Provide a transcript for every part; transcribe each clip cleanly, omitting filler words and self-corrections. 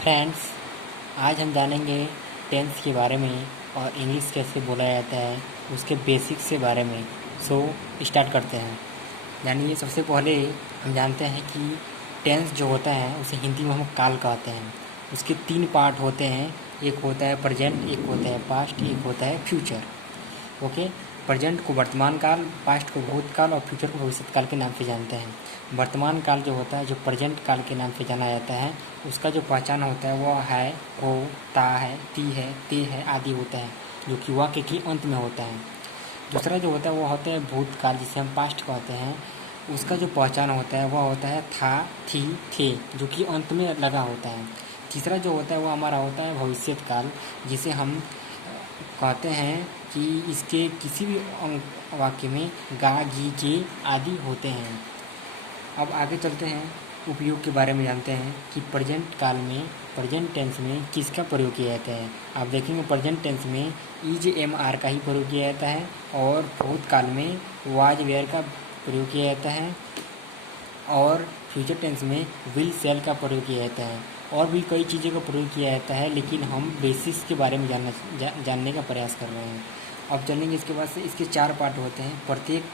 Friends, आज हम जानेंगे टेंस के बारे में और इंग्लिश कैसे बोला जाता है उसके बेसिक्स के बारे में। सो स्टार्ट करते हैं। जानिए, सबसे पहले हम जानते हैं कि टेंस जो होता है उसे हिंदी में हम काल कहते हैं। उसके 3 पार्ट होते हैं, एक होता है प्रेजेंट, एक होता है पास्ट, एक होता है फ्यूचर। ओके, प्रेजेंट को वर्तमान काल, पास्ट को भूतकाल और फ्यूचर को भविष्य काल के नाम से जानते हैं। वर्तमान काल जो होता है, जो प्रेजेंट काल के नाम से जाना जाता है, उसका जो पहचान होता है वो है हो, ता है, ती है, ते है आदि होता है, जो कि वाक्य के अंत में होता है। दूसरा जो होता है वो होता है भूतकाल, जिसे हम पास्ट कहते हैं। उसका जो पहचान होता है वह होता है था, थी, थे, जो कि अंत में लगा होता है। तीसरा जो होता है वो हमारा होता है भविष्य काल, जिसे हम कहते हैं कि इसके किसी भी वाक्य में गा, गी, गे आदि होते हैं। अब आगे चलते हैं, उपयोग के बारे में जानते हैं कि प्रेजेंट काल में, प्रेजेंट टेंस में किसका प्रयोग किया जाता है। आप देखेंगे प्रेजेंट टेंस में इज, एम, आर का ही प्रयोग किया जाता है और भूतकाल में वाज, वेयर का प्रयोग किया जाता है और फ्यूचर टेंस में विल, सेल का प्रयोग किया जाता है। और भी कई चीज़ों का प्रयोग किया जाता है, लेकिन हम बेसिक्स के बारे में जानने का प्रयास कर रहे हैं। अब चलेंगे इसके बाद से। इसके 4 पार्ट होते हैं। प्रत्येक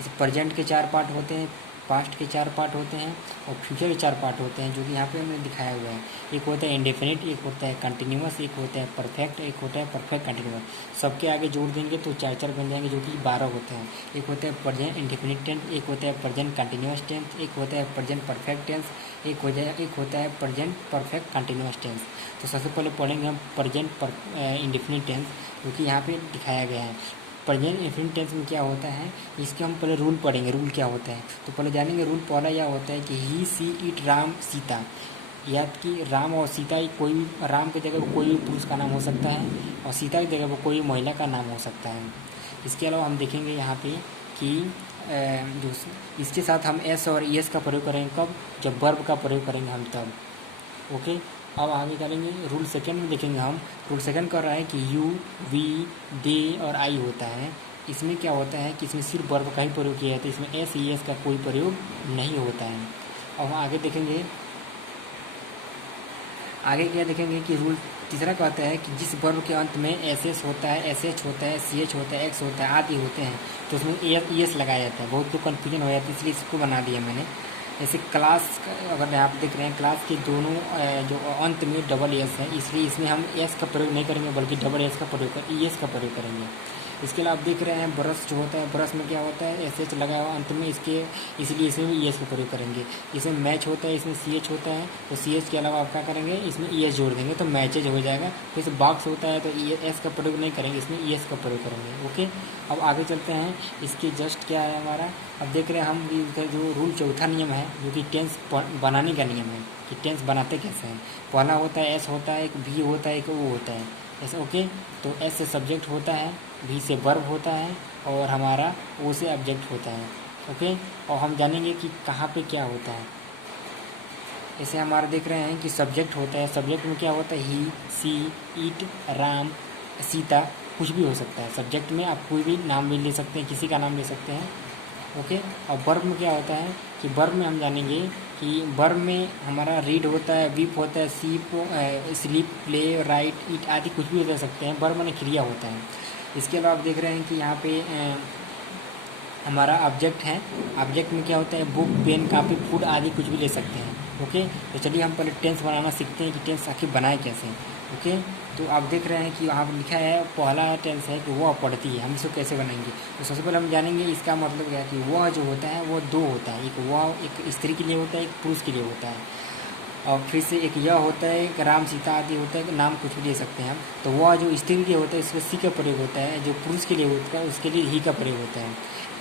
इस प्रेजेंट के 4 पार्ट होते हैं, पास्ट के 4 पार्ट होते हैं और फ्यूचर के 4 पार्ट होते हैं, जो कि यहाँ पे हमने दिखाया हुआ है। एक होता है इंडेफिनिट, एक होता है कंटिन्यूअस, एक होता है परफेक्ट, एक होता है परफेक्ट कंटिन्यूअस। सबके आगे जोड़ देंगे तो 4-4 बन जाएंगे, जो कि 12 होते हैं। एक होता है प्रेजेंट इंडेफिनिट टेंस, एक होता है प्रेजेंट कंटिन्यूअस टेंस, एक होता है प्रेजेंट परफेक्ट टेंस, एक होता है प्रेजेंट परफेक्ट कंटिन्यूअस टेंस। तो सबसे पहले पढ़ेंगे हम प्रेजेंट इंडेफिनिट टेंस, जो कि यहाँ पे दिखाया गया है। प्रेजेंट इंडेफिनिट टेंस में क्या होता है, इसके हम पहले रूल पढ़ेंगे। रूल क्या होता है तो पहले जानेंगे। रूल पहला यह होता है कि ही, सी, इट, राम, सीता। याद कि राम और सीता, कोई भी राम की जगह कोई भी पुरुष का नाम हो सकता है और सीता की जगह पर कोई महिला का नाम हो सकता है। इसके अलावा हम देखेंगे यहाँ पे कि जो इसके साथ हम एस और एस का प्रयोग करेंगे कब, जब वर्ब का प्रयोग करेंगे हम तब। ओके, अब आगे करेंगे। रूल सेकंड में देखेंगे हम। रूल सेकंड कर रहा है कि यू, वी, दे और आई होता है। इसमें क्या होता है कि इसमें सिर्फ वर्ब का ही प्रयोग किया जाता है, इसमें एस, एस का कोई प्रयोग नहीं होता है। अब आगे देखेंगे, आगे क्या देखेंगे कि रूल तीसरा कहता है कि जिस वर्ब के अंत में एस एस होता है, एस एच होता है, सी एच होता है, एक्स होता है आदि होते हैं, तो उसमें एस लगाया जाता है। बहुत लोग कन्फ्यूजन हो जाता है, इसलिए इसको बना दिया मैंने। जैसे क्लास, अगर आप देख रहे हैं क्लास के दोनों जो अंत में डबल एस है, इसलिए इसमें हम एस का प्रयोग नहीं करेंगे, बल्कि डबल एस का प्रयोग कर ई एस का प्रयोग करेंगे। इसके अलावा आप देख रहे हैं ब्रश जो होता है, ब्रश में क्या होता है, एस एच लगाया हुआ अंत में इसके, इसलिए इसमें भी ई एस का प्रयोग करेंगे। इसमें मैच होता है, इसमें सी एच होता है, तो सी एच के अलावा आप क्या करेंगे, इसमें ई एस जोड़ देंगे तो मैचेज हो जाएगा। फिर से बॉक्स होता है तो ई एस का प्रयोग नहीं करेंगे, इसमें ई एस का प्रयोग करेंगे। ओके, अब आगे चलते हैं। इसके जस्ट क्या है हमारा, अब देख रहे हैं हम इधर जो रूल चौथा नियम है, जो कि टेंस बनाने का नियम है कि टेंस बनाते कैसे हैं। पहला होता है एस होता है, एक भी होता है, एक ओ होता है ऐसे। ओके, तो एस से सब्जेक्ट होता है, भी से वर्ब होता है और हमारा ओ से ऑब्जेक्ट होता है। ओके, और हम जानेंगे कि कहाँ पे क्या होता है। ऐसे हमारा देख रहे हैं कि सब्जेक्ट होता है, सब्जेक्ट में क्या होता है, ही, सी, इट, राम, सीता, कुछ भी हो सकता है। सब्जेक्ट में आप कोई भी नाम भी ले सकते हैं, किसी का नाम ले सकते हैं। ओके, और वर्ब में क्या होता है कि वर्ब में हम जानेंगे कि वर्ब में हमारा रीड होता है, वीप होता है, स्लीप, प्ले, राइट, ईट आदि कुछ भी ले सकते हैं। वर्ब में क्रिया होता है। इसके अलावा आप देख रहे हैं कि यहाँ पे हमारा ऑब्जेक्ट है। ऑब्जेक्ट में क्या होता है, बुक, पेन, कॉपी, फूड आदि कुछ भी ले सकते हैं। ओके, तो चलिए हम पहले टेंस बनाना सीखते हैं कि टेंस आखिर बनाए कैसे। ओके, तो आप देख रहे हैं कि वहाँ पर लिखा है पहला टेंस है कि वह पढ़ती है। हम इसको कैसे बनाएंगे, तो सबसे पहले हम जानेंगे इसका मतलब क्या है कि वह जो होता है वो 2 होता है। एक वह एक स्त्री के लिए होता है, एक पुरुष के लिए होता है। और फिर से एक यह होता है, एक राम, सीता आदि होता है, नाम कुछ भी ले सकते हैं हम। तो वह जो स्त्री के लिए होता है इसमें सी का प्रयोग होता है, जो पुरुष के लिए होता है उसके लिए ही का प्रयोग होता है।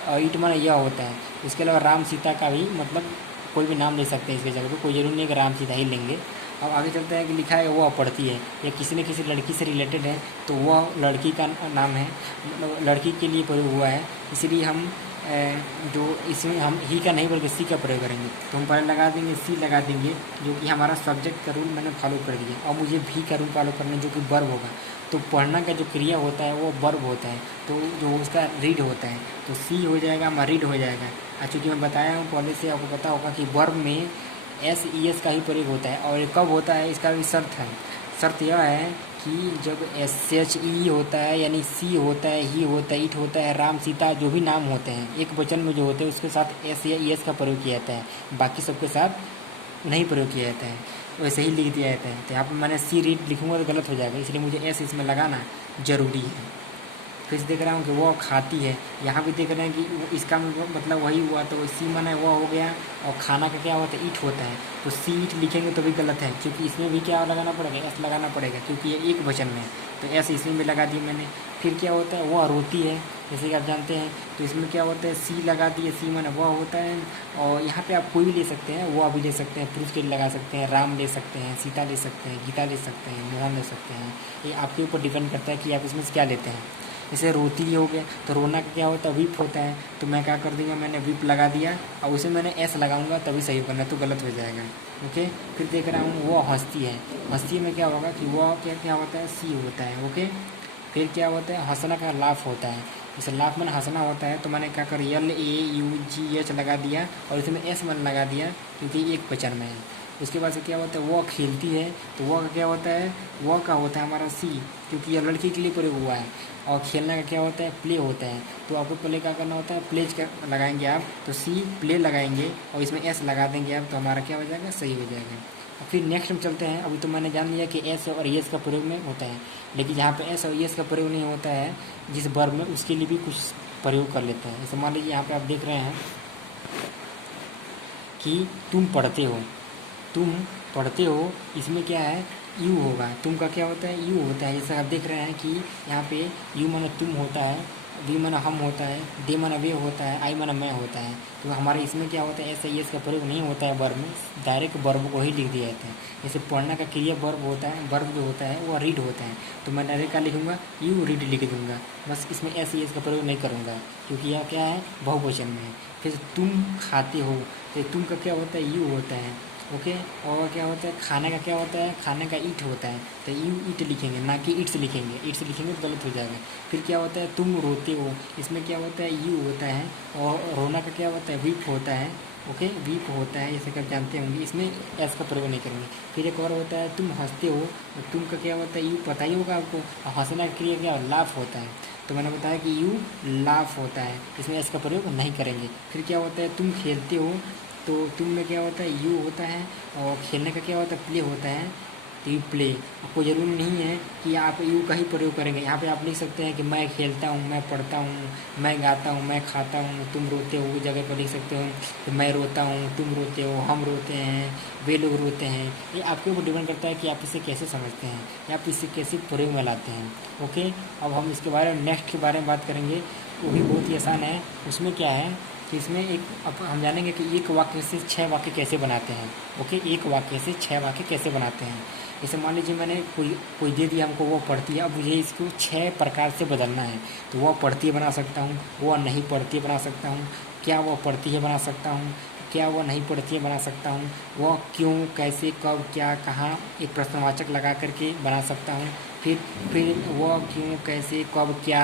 और ईट माना यह होता है। इसके अलावा राम, सीता का भी मतलब कोई भी नाम ले सकते हैं इसके जगह पर, कोई जरूरी नहीं कि राम, सीता ही लेंगे। अब आगे चलते हैं कि लिखा है वह पढ़ती है, या किसी न किसी लड़की से रिलेटेड है तो वह लड़की का नाम है, मतलब लड़की के लिए प्रयोग हुआ है, इसलिए हम जो इसमें हम ही का नहीं बल्कि सी का प्रयोग करेंगे। तो हम पहले लगा देंगे सी, लगा देंगे, जो कि हमारा सब्जेक्ट का रूल मैंने फॉलो कर दिया। और मुझे भी का रूल फॉलो करना है, जो कि वर्ब होगा। तो पढ़ना का जो क्रिया होता है वो वर्ब होता है, तो जो उसका रीड होता है तो सी हो जाएगा, हमारा रीड हो जाएगा। चूँकि मैं बताया हूँ पहले से, आपको पता होगा कि वर्ब में एस ई एस का ही प्रयोग होता है। और कब होता है इसका भी शर्त है। शर्त यह है कि जब एस एच ई होता है, यानी सी होता है, ही होता है, इट होता है, राम सीता जो भी नाम होते हैं एक वचन में जो होते हैं उसके साथ एस या ई एस का प्रयोग किया जाता है, बाकी सबके साथ नहीं प्रयोग किया जाता है, वैसे ही लिख दिया जाता है। तो यहाँ पर मैंने सी रीड लिखूँगा तो गलत हो जाएगा, इसलिए मुझे एस इसमें लगाना ज़रूरी है। फिर देख रहा हूँ कि वो खाती है, यहाँ भी देख रहे हैं कि इसका मतलब वही हुआ, तो सी माने वो हो गया। और खाना का क्या होता है, ईट होता है, तो सी ईट लिखेंगे तो भी गलत है, क्योंकि इसमें भी क्या लगाना पड़ेगा, एस लगाना पड़ेगा, क्योंकि ये एक वचन में है, तो एस इसमें भी लगा दिया मैंने। फिर क्या होता है, वो रोती है, जैसे कि आप जानते हैं, तो इसमें क्या होता है, सी लगा दिए, सी माने वो होता है। और यहाँ पे आप कोई भी ले सकते हैं, वो भी ले सकते हैं, पुरुष के लिए लगा सकते हैं, राम ले सकते हैं, सीता ले सकते हैं, गीता ले सकते हैं, मोहन ले सकते हैं। ये आपके ऊपर डिपेंड करता है कि आप इसमें से क्या लेते हैं। जैसे रोती हो गया, तो रोना का क्या होता है, विप होता है, तो मैं क्या कर दूँगा, मैंने विप लगा दिया और उसे मैंने एस लगाऊंगा तभी सही होगा, नहीं तो गलत हो जाएगा। ओके। फिर देख रहा हूँ वो हंसती है, हंसती में क्या होगा कि वो क्या होता है, सी होता है। ओके। फिर क्या होता है, हंसना का लाफ होता है, जैसे लाफ मैंने हंसना होता है, तो मैंने क्या कर LAUGH लगा दिया और इसमें एस मैंने लगा दिया, क्योंकि एक वचन में है। उसके बाद से क्या होता है, वो खेलती है, तो वो का क्या होता है, वो का होता है हमारा सी, क्योंकि यह लड़की के लिए प्रयोग हुआ है। और खेलने का क्या होता है, प्ले होता है, तो आपको पहले क्या करना होता है, प्ले लगाएंगे आप, तो सी प्ले लगाएंगे और इसमें एस लगा देंगे आप, तो हमारा क्या हो जाएगा, सही हो जाएगा। और फिर नेक्स्ट में चलते हैं। अभी तो मैंने जान लिया कि एस और एस का प्रयोग में होता है, लेकिन जहाँ पे एस और एस का प्रयोग नहीं होता है जिस वर्ब में, उसके लिए भी कुछ प्रयोग कर लेते हैं। जैसे मान लीजिए यहाँ पे आप देख रहे हैं कि तुम पढ़ते हो, तुम पढ़ते हो, इसमें क्या है, यू होगा। तुम का क्या होता है, यू होता है। जैसे आप देख रहे हैं कि यहाँ पे यू माना तुम होता है, वी माना हम होता है, दे माना वे होता है, आई माना मैं होता है। तो हमारे इसमें क्या होता है, ऐसा एस का प्रयोग नहीं होता है वर्ब में, डायरेक्ट वर्ब को ही लिख दिया जाता है। जैसे पढ़ना का क्रिया वर्ब होता है, वर्ब जो होता है वो रीड होता है, तो मैं डायरेक्ट क्या लिखूँगा, यू रीड लिख दूँगा, बस इसमें एस का प्रयोग नहीं करूँगा, क्योंकि यह क्या है, बहुवचन में है। फिर तुम खाते हो, तो तुम का क्या होता है, यू होता है। ओके। और क्या होता है, खाने का क्या होता है, खाने का ईट होता है, तो यू ईट लिखेंगे, ना कि ईट से लिखेंगे, ईट से लिखेंगे तो गलत हो जाएगा। फिर क्या होता है, तुम रोते हो, इसमें क्या होता है, यू होता है। और रोना का क्या होता है, वीप होता है। ओके। वीप होता है, जैसे कि आप जानते होंगे, इसमें एस का प्रयोग नहीं करेंगे। फिर एक और होता है, तुम हंसते हो, तुम का क्या होता है, यू पता ही होगा आपको। और हंसना का क्रिया क्या, लाफ होता है, तो मैंने बताया कि यू लाफ होता है, इसमें एस का प्रयोग नहीं करेंगे। फिर क्या होता है, तुम खेलते हो, तो तुम में क्या होता है, यू होता है। और खेलने का क्या होता है, प्ले होता है, तो यू प्ले। आपको ज़रूरी नहीं है कि आप यू का ही प्रयोग करेंगे, यहाँ पे आप लिख सकते हैं कि मैं खेलता हूँ, मैं पढ़ता हूँ, मैं गाता हूँ, मैं खाता हूँ, तुम रोते हो, उस जगह पर लिख सकते हो कि मैं रोता हूँ, तुम रोते हो, हम रोते हैं, वे लोग रोते हैं। ये आपके ऊपर डिपेंड करता है कि आप इसे कैसे समझते हैं या आप इसे कैसे प्रयोग में लाते हैं। ओके। अब हम इसके बारे में नेक्स्ट के बारे में बात करेंगे, वो भी बहुत ही आसान है। उसमें क्या है कि इसमें एक अब हम जानेंगे कि एक वाक्य से 6 वाक्य कैसे बनाते हैं। ओके। एक वाक्य से 6 वाक्य कैसे बनाते हैं। जैसे मान लीजिए मैंने कोई दे दिया हमको, वो पढ़ती है, अब मुझे इसको 6 प्रकार से बदलना है, तो वो पढ़ती है बना सकता हूँ, वो नहीं पढ़ती है बना सकता हूँ, क्या वो पढ़ती है बना सकता हूँ, क्या वो नहीं पढ़ती है बना सकता हूँ, वो क्यों, कैसे, कब, क्या, कहाँ, एक प्रश्नवाचक लगा करके बना सकता हूँ। फिर वो क्यों, कैसे, कब, क्या,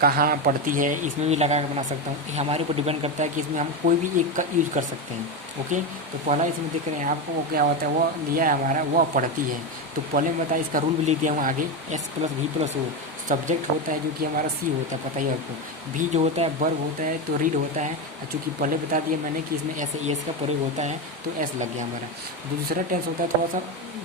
कहाँ पढ़ती है, इसमें भी लगा कर बना सकता हूँ। ये हमारे ऊपर डिपेंड करता है कि इसमें हम कोई भी एक का यूज कर सकते हैं। ओके। तो पहला इसमें देख रहे हैं आपको, वो क्या होता है, वो लिया है हमारा, वो पढ़ती है, तो पहले में बताया, इसका रूल भी लिख दिया हूँ आगे, S+V+O। सब्जेक्ट होता है जो कि हमारा सी होता है, पता ही है आपको। भी जो होता है वर्ब होता है, तो रीड होता है, चूँकि पहले बता दिया मैंने कि इसमें एस का प्रयोग होता है, तो एस लग गया हमारा। दूसरा टेंस होता है, थोड़ा सा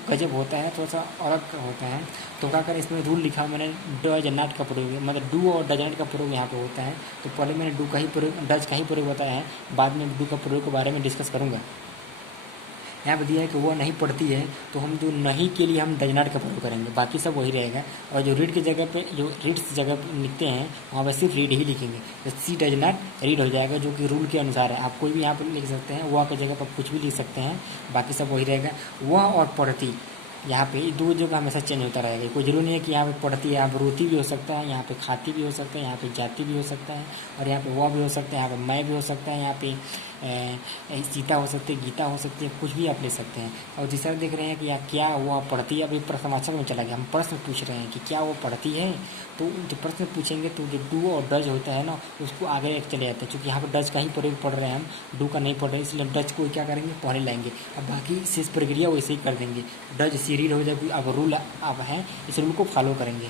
गजब होता है, थोड़ा सा अलग होता है, तो क्या करें, इसमें रूल लिखा मैंने, डज नॉट का प्रयोग, मतलब डू और डज नॉट का प्रयोग यहाँ पे होता है। तो पहले मैंने डू का ही प्रयोग, डज का ही प्रयोग होता है, बाद में डू का प्रयोग के बारे में डिस्कस करूँगा। यहाँ पर दिया है कि वो नहीं पढ़ती है, तो हम जो नहीं के लिए हम डज नॉट का प्रयोग करेंगे, बाकी सब वही रहेगा। और जो रीड की जगह पे, जो रीड्स जगह पे लिखते हैं, वहाँ पर सिर्फ रीड ही लिखेंगे, तो सी डज नॉट रीड हो जाएगा, जो कि रूल के अनुसार है। आप कोई भी यहाँ पर लिख सकते हैं, वह की जगह पर कुछ भी लिख सकते हैं, बाकी सब वही रहेगा। वह और पढ़ती, यहाँ पे दो जगह हमेशा चेंज होता रहेगा, कोई जरूरी नहीं है कि यहाँ पे पढ़ती है, यहाँ पे रोती भी हो सकता है, यहाँ पे खाती भी हो सकता है, यहाँ पे जाती भी हो सकता है, और यहाँ पे वह भी हो सकता है, यहाँ पे मैं भी हो सकता है, यहाँ पे सीता हो सकती है, गीता हो सकती है, कुछ भी आप ले सकते हैं। और तीसरा देख रहे हैं कि या क्या वो पढ़ती है। अभी प्रश्नवाचक में चला गया, हम प्रश्न पूछ रहे हैं कि क्या वो पढ़ती है। तो जब प्रश्न पूछेंगे तो जो डू और डज होता है ना, उसको आगे लेके चले जाते हैं। चूँकि यहाँ पर डज का ही प्रयोग पढ़ रहे हैं हम, डू का नहीं पढ़ रहे, इसलिए डज को क्या करेंगे, पहले लाएंगे। अब बाकी शेष प्रक्रिया वैसे ही कर देंगे। डज सीरियल हो जाए, अब रूल अब है, इस रूल को फॉलो करेंगे।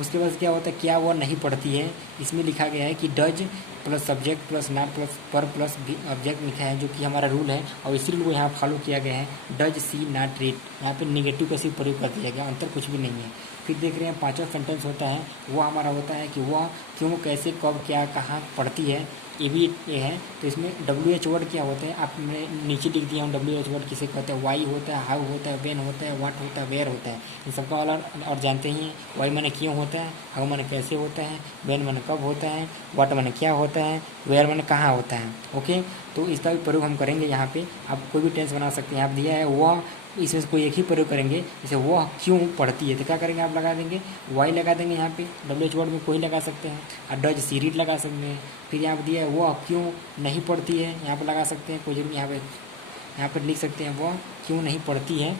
उसके बाद क्या होता है, क्या वह नहीं पढ़ती है। इसमें लिखा गया है कि does plus subject plus not plus पर प्लस ऑब्जेक्ट लिखा है, जो कि हमारा रूल है और इसी रूल को यहाँ फॉलो किया गया है। डज सी नॉट रीड, यहाँ पे नेगेटिव का सिर्फ प्रयोग कर दिया गया, अंतर कुछ भी नहीं है। फिर देख रहे हैं पांचवा सेंटेंस होता है, वो हमारा होता है कि वह क्यों, कैसे, कब, क्या, कहाँ पढ़ती है। ये है। तो इसमें WH वर्ड क्या होते हैं, आपने नीचे लिख दिया हूँ। WH वर्ड किसे कहते हैं, वाई होता है, हाउ होता है, वेन होता है, व्हाट होता है, वेयर होता है। इन सबका अलग और जानते ही हैं। वाई माने क्यों होता है, हाउ माने कैसे होता है, वेन माने कब होता है, व्हाट माने क्या होता है, वेयर माने कहाँ होता है। ओके, तो इसका भी प्रयोग हम करेंगे यहाँ पे। आप कोई भी टेंस बना सकते हैं। आप दिया है वह, इसमें से कोई एक ही प्रयोग करेंगे। जैसे वह क्यों पढ़ती है, तो क्या करेंगे, आप लगा देंगे वाई लगा देंगे यहाँ पे। WH वर्ड में कोई लगा सकते हैं, और डज सी रीड लगा सकते हैं। फिर यहाँ पर दिया है वह क्यों नहीं पढ़ती है, यहाँ पर लगा सकते हैं, कोई जरूर यहाँ पर लिख सकते हैं वह क्यों नहीं पढ़ती है,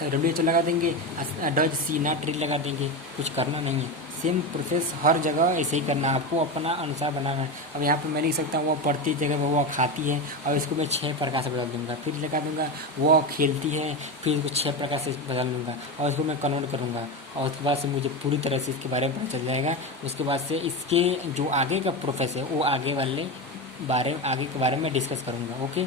तो WH लगा देंगे। डज सी नॉट रीड लगा देंगे। कुछ करना नहीं है, सेम प्रोसेस हर जगह ऐसे ही करना है, आपको अपना अनुसार बनाना है। अब यहाँ पे मैं लिख सकता हूँ वह पढ़ती जगह पर वह खाती है, और इसको मैं 6 प्रकार से बदल दूंगा। फिर लगा दूंगा वह खेलती है, फिर इसको 6 प्रकार से बदल दूंगा, और इसको मैं कन्वर्ट करूँगा। और उसके बाद से मुझे पूरी तरह से इसके बारे में पता चल जाएगा। उसके बाद से इसके जो आगे का प्रोसेस है वो आगे के बारे में डिस्कस करूँगा। ओके।